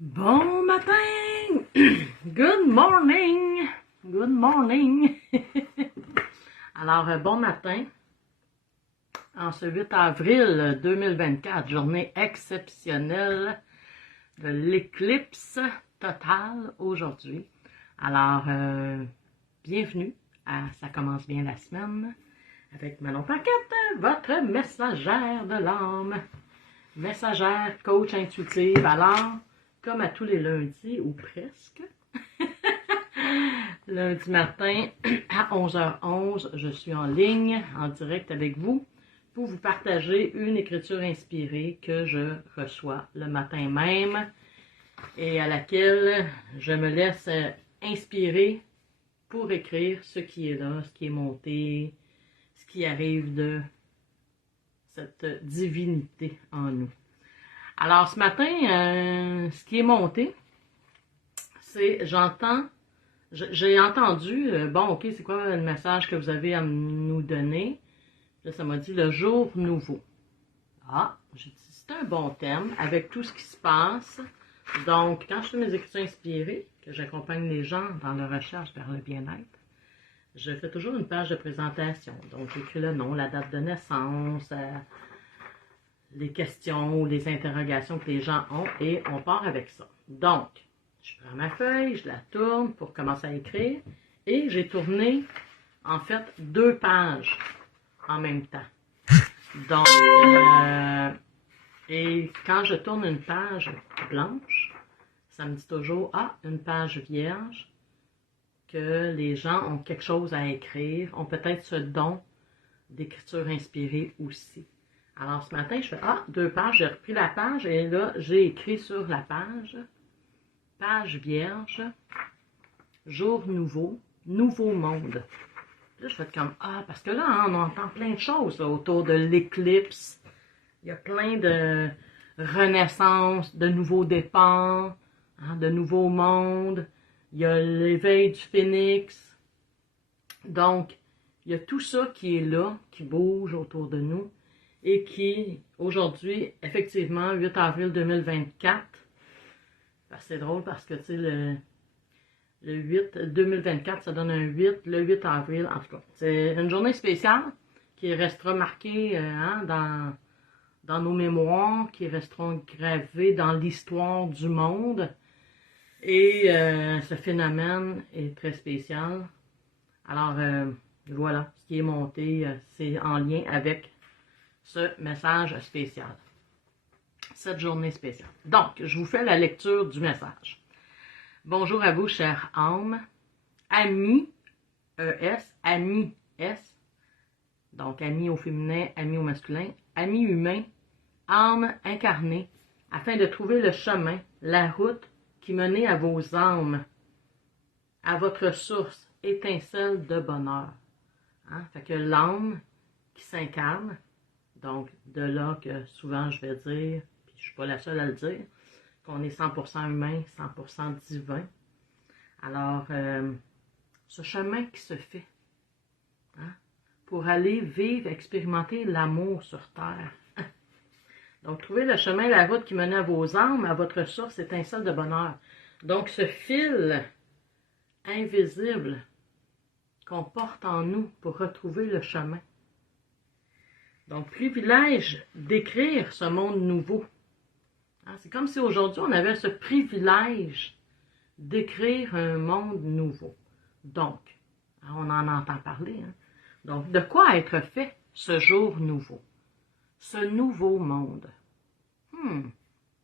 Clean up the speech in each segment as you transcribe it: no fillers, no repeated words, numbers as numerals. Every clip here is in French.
Bon matin! Good morning! Good morning! Alors, bon matin, en ce 8 avril 2024, journée exceptionnelle de l'éclipse totale aujourd'hui. Alors, bienvenue à Ça commence bien la semaine avec Manon Paquette, votre messagère de l'âme. Messagère, coach intuitive. Alors, comme à tous les lundis, ou presque, lundi matin à 11h11, je suis en ligne, en direct avec vous, pour vous partager une écriture inspirée que je reçois le matin même et à laquelle je me laisse inspirer pour écrire ce qui est là, ce qui est monté, ce qui arrive de cette divinité en nous. Alors, ce matin, ce qui est monté, c'est j'ai entendu, bon, ok, c'est quoi le message que vous avez à nous donner? Là, ça m'a dit le jour nouveau. Ah, j'ai dit, c'est un bon thème avec tout ce qui se passe. Donc, quand je fais mes écritures inspirées, que j'accompagne les gens dans leur recherche vers le bien-être, je fais toujours une page de présentation. Donc, j'écris le nom, la date de naissance, les questions ou les interrogations que les gens ont et on part avec ça. Donc, je prends ma feuille, je la tourne pour commencer à écrire et j'ai tourné en fait 2 pages en même temps. Donc, et quand je tourne une page blanche, ça me dit toujours, une page vierge, que les gens ont quelque chose à écrire, ont peut-être ce don d'écriture inspirée aussi. Alors, ce matin, je fais, 2 pages, j'ai repris la page et là, j'ai écrit sur la page vierge, jour nouveau, nouveau monde. Là, je fais comme, parce que là, on entend plein de choses là, autour de l'éclipse. Il y a plein de renaissances, de nouveaux départs, de nouveaux mondes. Il y a l'éveil du phénix. Donc, il y a tout ça qui est là, qui bouge autour de nous. Et qui, aujourd'hui, effectivement, 8 avril 2024, c'est drôle parce que, tu sais, le 8, 2024, ça donne un 8, le 8 avril, en tout cas. C'est une journée spéciale qui restera marquée dans nos mémoires, qui resteront gravées dans l'histoire du monde. Et ce phénomène est très spécial. Alors, voilà, ce qui est monté, c'est en lien avec ce message spécial, cette journée spéciale. Donc, je vous fais la lecture du message. Bonjour à vous, chère âme, amis, ES, amis, S, donc amis au féminin, amis au masculin, amis humains, âme incarnée, afin de trouver le chemin, la route qui menait à vos âmes, à votre source, étincelle de bonheur. Fait que l'âme qui s'incarne, donc, de là que souvent je vais dire, puis je ne suis pas la seule à le dire, qu'on est 100% humain, 100% divin. Alors, ce chemin qui se fait pour aller vivre, expérimenter l'amour sur Terre. Donc, trouver le chemin, la route qui menait à vos âmes, à votre source, étincelle de bonheur. Donc, ce fil invisible qu'on porte en nous pour retrouver le chemin. Donc, privilège d'écrire ce monde nouveau. C'est comme si aujourd'hui, on avait ce privilège d'écrire un monde nouveau. Donc, on en entend parler. Donc, de quoi être fait ce jour nouveau? Ce nouveau monde.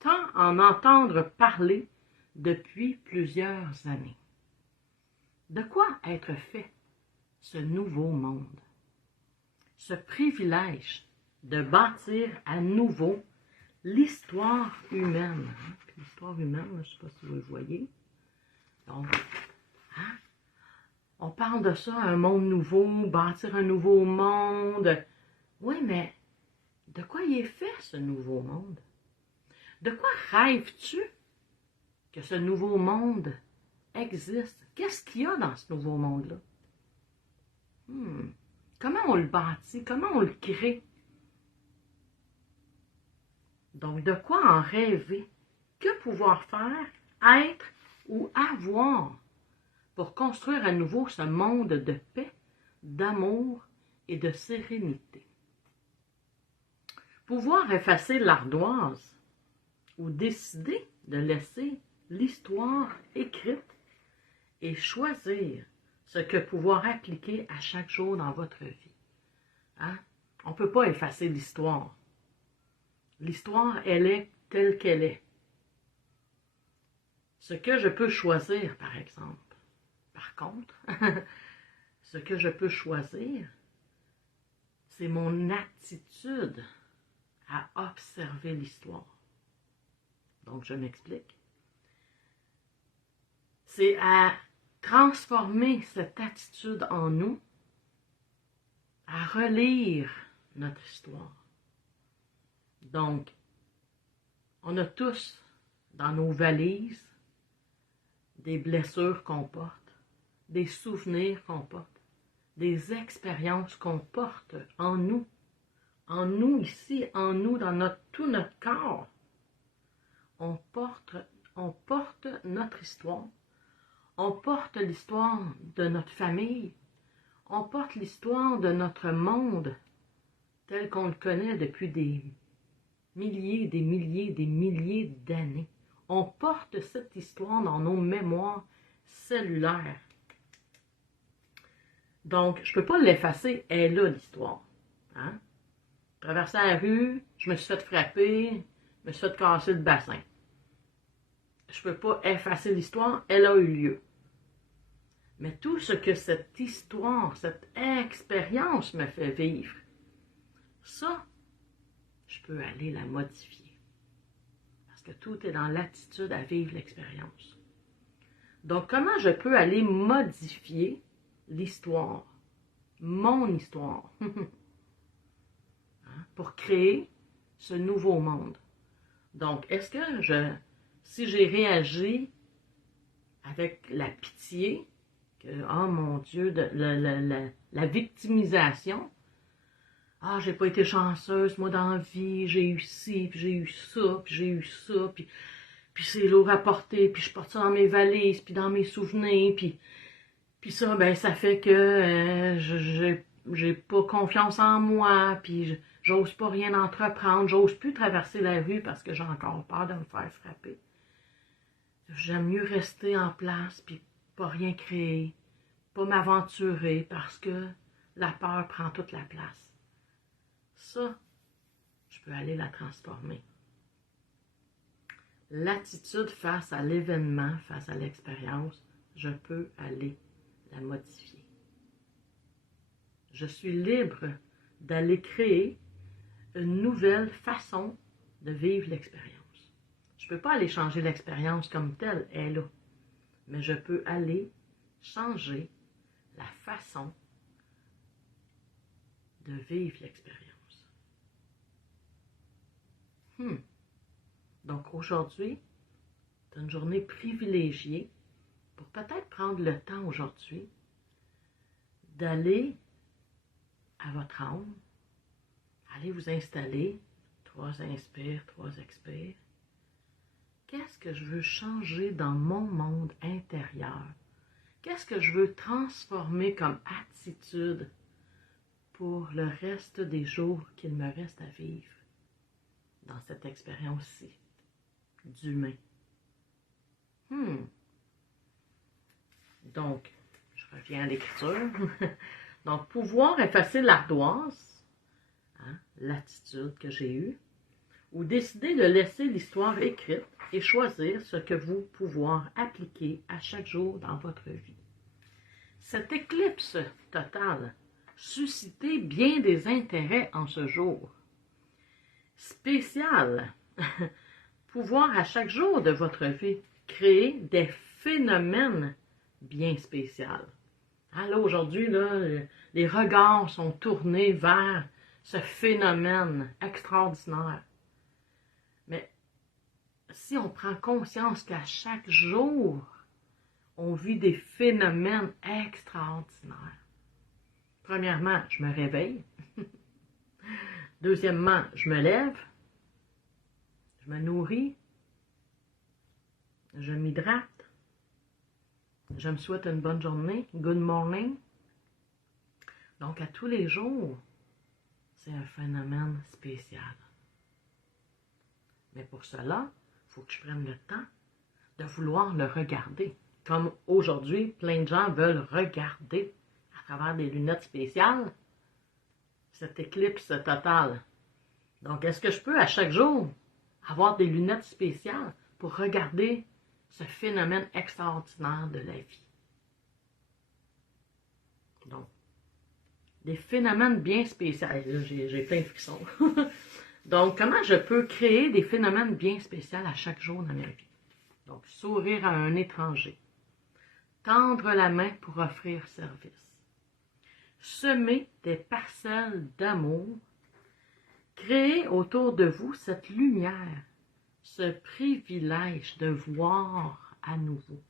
Tant en entendre parler depuis plusieurs années. De quoi être fait ce nouveau monde? Ce privilège de bâtir à nouveau l'histoire humaine. L'histoire humaine, je ne sais pas si vous le voyez. Donc, on parle de ça, un monde nouveau, bâtir un nouveau monde. Oui, mais de quoi il est fait ce nouveau monde? De quoi rêves-tu que ce nouveau monde existe? Qu'est-ce qu'il y a dans ce nouveau monde-là? Comment on le bâtit? Comment on le crée? Donc, de quoi en rêver? Que pouvoir faire, être ou avoir pour construire à nouveau ce monde de paix, d'amour et de sérénité? Pouvoir effacer l'ardoise ou décider de laisser l'histoire écrite et choisir ce que pouvoir appliquer à chaque jour dans votre vie. Hein? On ne peut pas effacer l'histoire. L'histoire, elle est telle qu'elle est. Ce que je peux choisir, par exemple, par contre, ce que je peux choisir, c'est mon attitude à observer l'histoire. Donc, je m'explique. C'est à transformer cette attitude en nous, à relire notre histoire. Donc, on a tous dans nos valises des blessures qu'on porte, des souvenirs qu'on porte, des expériences qu'on porte en nous ici, en nous, dans tout notre corps. On porte notre histoire. On porte l'histoire de notre famille. On porte l'histoire de notre monde tel qu'on le connaît depuis des milliers, des milliers, des milliers d'années. On porte cette histoire dans nos mémoires cellulaires. Donc, je ne peux pas l'effacer, elle est là l'histoire. Hein? Traverser la rue, je me suis fait frapper, je me suis fait casser le bassin. Je ne peux pas effacer l'histoire, elle a eu lieu. Mais tout ce que cette histoire, cette expérience me fait vivre, ça, je peux aller la modifier. Parce que tout est dans l'attitude à vivre l'expérience. Donc, comment je peux aller modifier l'histoire, mon histoire, pour créer ce nouveau monde? Donc, est-ce que si j'ai réagi avec la pitié, que, oh mon Dieu, la victimisation, ah, j'ai pas été chanceuse, moi, dans la vie, j'ai eu ci, puis j'ai eu ça, puis j'ai eu ça, puis c'est lourd à porter, puis je porte ça dans mes valises, puis dans mes souvenirs, puis ça, ben, ça fait que j'ai pas confiance en moi, puis j'ose pas rien entreprendre, j'ose plus traverser la rue parce que j'ai encore peur de me faire frapper. J'aime mieux rester en place, puis pas rien créer, pas m'aventurer parce que la peur prend toute la place. Ça, je peux aller la transformer. L'attitude face à l'événement, face à l'expérience, je peux aller la modifier. Je suis libre d'aller créer une nouvelle façon de vivre l'expérience. Je ne peux pas aller changer l'expérience comme telle, elle est là. Mais je peux aller changer la façon de vivre l'expérience. Donc aujourd'hui, c'est une journée privilégiée pour peut-être prendre le temps aujourd'hui d'aller à votre âme, allez vous installer, 3 inspires, 3 expires. Qu'est-ce que je veux changer dans mon monde intérieur? Qu'est-ce que je veux transformer comme attitude pour le reste des jours qu'il me reste à vivre dans cette expérience-ci d'humain? Donc, je reviens à l'écriture. Donc, pouvoir effacer l'ardoise, l'attitude que j'ai eue, ou décider de laisser l'histoire écrite et choisir ce que vous pouvoir appliquer à chaque jour dans votre vie. Cette éclipse totale suscitait bien des intérêts en ce jour. Spécial, pouvoir à chaque jour de votre vie créer des phénomènes bien spéciaux. Là, aujourd'hui, les regards sont tournés vers ce phénomène extraordinaire. Mais si on prend conscience qu'à chaque jour, on vit des phénomènes extraordinaires. Premièrement, je me réveille. Deuxièmement, je me lève. Je me nourris. m'hydrate. Je me souhaite une bonne journée. Good morning. Donc, à tous les jours, c'est un phénomène spécial. Mais pour cela, il faut que je prenne le temps de vouloir le regarder. Comme aujourd'hui, plein de gens veulent regarder à travers des lunettes spéciales cette éclipse totale. Donc, est-ce que je peux à chaque jour avoir des lunettes spéciales pour regarder ce phénomène extraordinaire de la vie? Donc, des phénomènes bien spéciaux. J'ai plein de frissons. Donc, comment je peux créer des phénomènes bien spéciaux à chaque jour dans ma vie? Donc, sourire à un étranger. Tendre la main pour offrir service. Semer des parcelles d'amour. Créer autour de vous cette lumière, ce privilège de voir à nouveau.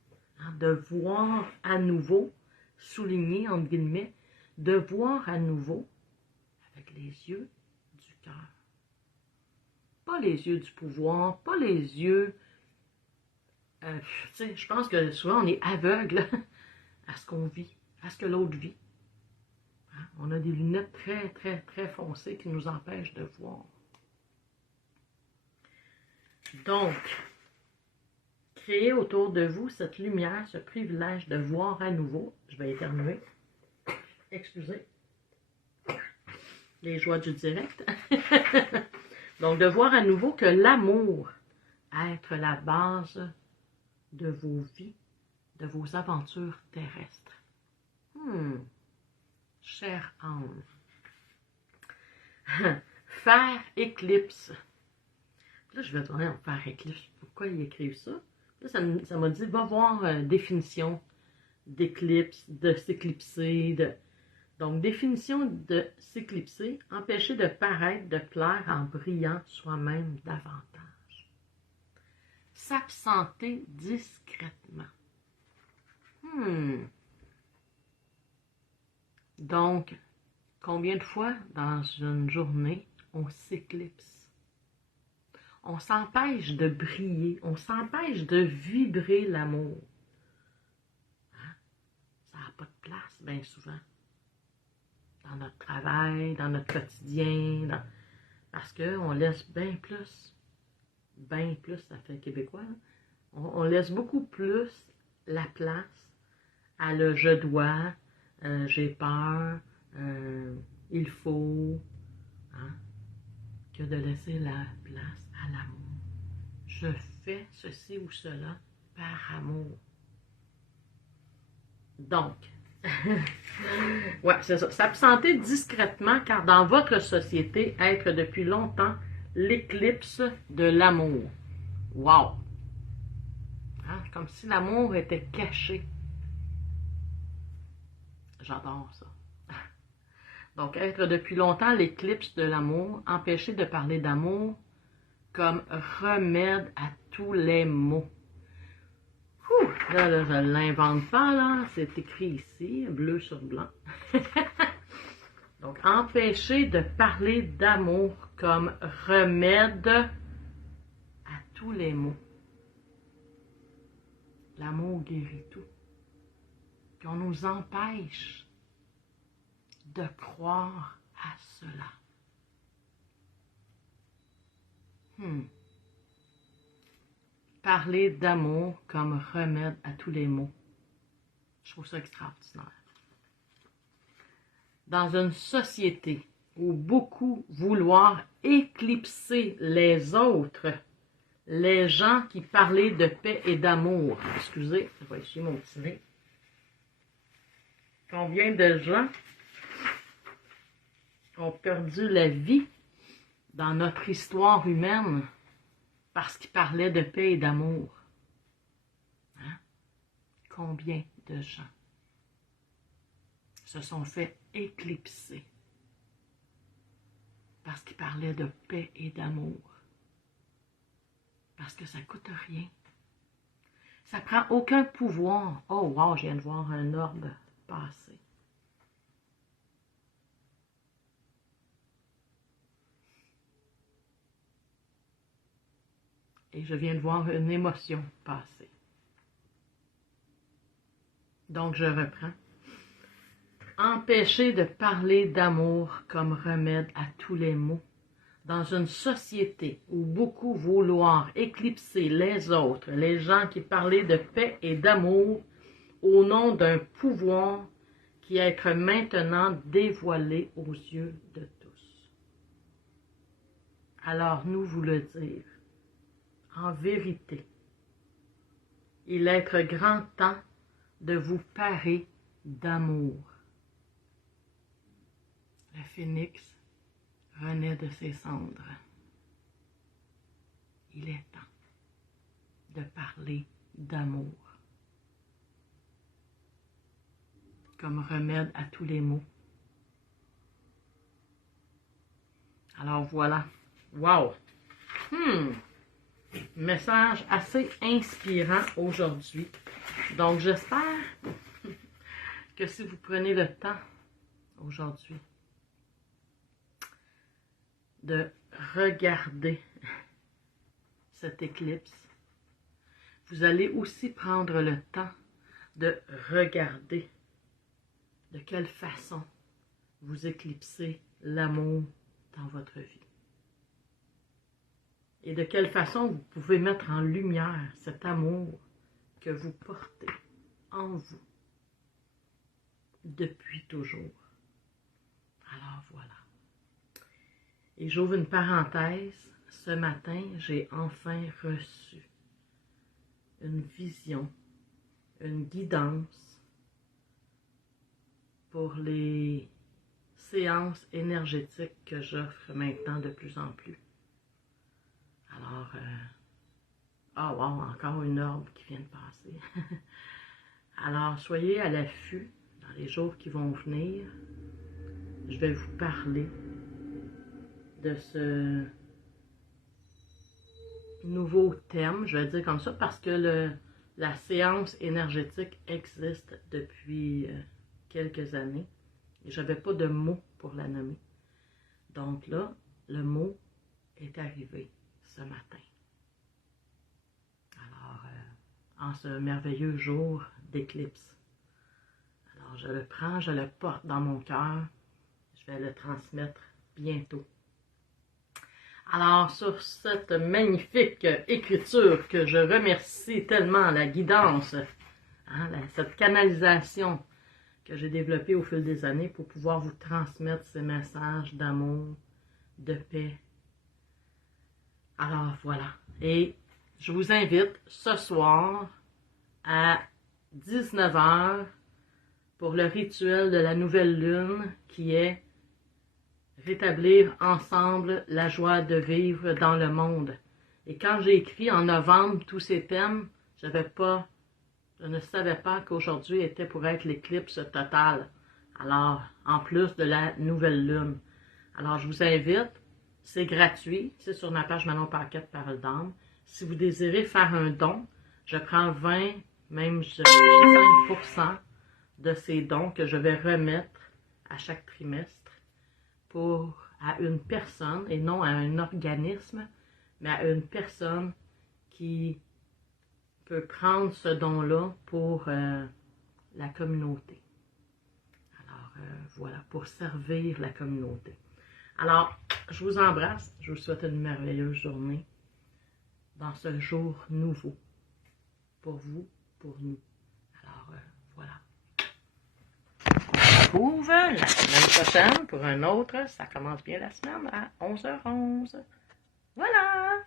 De voir à nouveau, souligné entre guillemets, de voir à nouveau avec les yeux du cœur. Pas les yeux du pouvoir, pas les yeux... je pense que souvent on est aveugle à ce qu'on vit, à ce que l'autre vit. Hein? On a des lunettes très, très, très foncées qui nous empêchent de voir. Donc, créez autour de vous cette lumière, ce privilège de voir à nouveau. Je vais éternuer. Excusez. Les joies du direct. Donc, de voir à nouveau que l'amour être la base de vos vies, de vos aventures terrestres. Chère âme. Faire éclipse. Là, je vais tourner en faire éclipse. Pourquoi ils écrivent ça? Là, ça m'a dit, va voir définition d'éclipse, de s'éclipser. Donc, définition de s'éclipser, empêcher de paraître, de plaire en brillant soi-même davantage. S'absenter discrètement. Donc, combien de fois dans une journée on s'éclipse? On s'empêche de briller, on s'empêche de vibrer l'amour. Hein? Ça n'a pas de place, bien souvent. Dans notre travail, dans notre quotidien, parce qu'on laisse bien plus, ça fait québécois, hein? On laisse beaucoup plus la place à le « je dois », j'ai peur, il faut, hein, que de laisser la place à l'amour. Je fais ceci ou cela par amour. Donc, ouais, c'est ça. S'absenter discrètement, car dans votre société, être depuis longtemps l'éclipse de l'amour. Wow! Hein, comme si l'amour était caché. J'adore ça. Donc, être depuis longtemps l'éclipse de l'amour, empêcher de parler d'amour comme remède à tous les maux. Là, je ne l'invente pas, là. C'est écrit ici, bleu sur blanc. Donc, empêcher de parler d'amour comme remède à tous les maux. L'amour guérit tout. Puis on nous empêche de croire à cela. Parler d'amour comme remède à tous les maux. Je trouve ça extraordinaire. Dans une société où beaucoup vouloir éclipser les autres, les gens qui parlaient de paix et d'amour, excusez, je vais essuyer mon petit nez. Combien de gens ont perdu la vie dans notre histoire humaine parce qu'ils parlaient de paix et d'amour? Hein? Combien de gens se sont fait éclipser parce qu'ils parlaient de paix et d'amour? Parce que ça ne coûte rien. Ça ne prend aucun pouvoir. Oh wow, je viens de voir un orbe passer. Et je viens de voir une émotion passer. Donc, je reprends. Empêcher de parler d'amour comme remède à tous les maux. Dans une société où beaucoup vouloir éclipser les autres, les gens qui parlaient de paix et d'amour au nom d'un pouvoir qui est maintenant dévoilé aux yeux de tous. Alors nous vous le dire, en vérité, il est grand temps de vous parer d'amour. Le phénix renaît de ses cendres. Il est temps de parler d'amour comme remède à tous les maux. Alors voilà. Wow! Message assez inspirant aujourd'hui. Donc j'espère que si vous prenez le temps aujourd'hui de regarder cette éclipse, vous allez aussi prendre le temps de regarder de quelle façon vous éclipsez l'amour dans votre vie. Et de quelle façon vous pouvez mettre en lumière cet amour que vous portez en vous depuis toujours. Alors voilà. Et j'ouvre une parenthèse. Ce matin, j'ai enfin reçu une vision, une guidance pour les séances énergétiques que j'offre maintenant de plus en plus. Alors, oh wow, encore une orbe qui vient de passer. Alors, soyez à l'affût dans les jours qui vont venir. Je vais vous parler de ce nouveau thème, je vais dire comme ça, parce que la séance énergétique existe depuis quelques années et je n'avais pas de mot pour la nommer. Donc là, le mot est arrivé ce matin. Alors, en ce merveilleux jour d'éclipse. Alors, je le prends, je le porte dans mon cœur. Je vais le transmettre bientôt. Alors, sur cette magnifique écriture que je remercie tellement, la guidance, cette canalisation que j'ai développée au fil des années pour pouvoir vous transmettre ces messages d'amour, de paix. Alors, voilà. Et je vous invite ce soir à 19h pour le rituel de la nouvelle lune qui est rétablir ensemble la joie de vivre dans le monde. Et quand j'ai écrit en novembre tous ces thèmes, je ne savais pas qu'aujourd'hui était pour être l'éclipse totale. Alors, en plus de la nouvelle lune. Alors, je vous invite, c'est gratuit, c'est sur ma page Manon Paquette Parole d'âme. Si vous désirez faire un don, je prends 20, même 25% de ces dons que je vais remettre à chaque trimestre à une personne, et non à un organisme, mais à une personne qui peut prendre ce don-là pour la communauté. Alors, voilà, pour servir la communauté. Alors, je vous embrasse, je vous souhaite une merveilleuse journée dans ce jour nouveau, pour vous, pour nous. Alors, voilà. On se retrouve la semaine prochaine pour un autre. Ça commence bien la semaine à 11h11. Voilà!